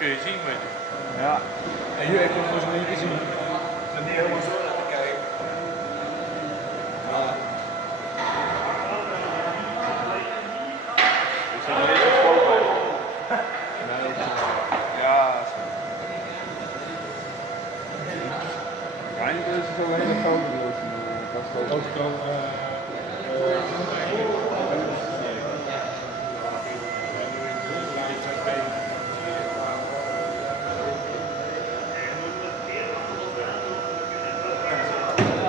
Kun je zien met ja. En hier heb ik nog eens niet zien. En die helemaal zo laten kijken. Ja. Ik zit er niet op school bij. Nee, ja. Uiteindelijk is het zo een hele grote.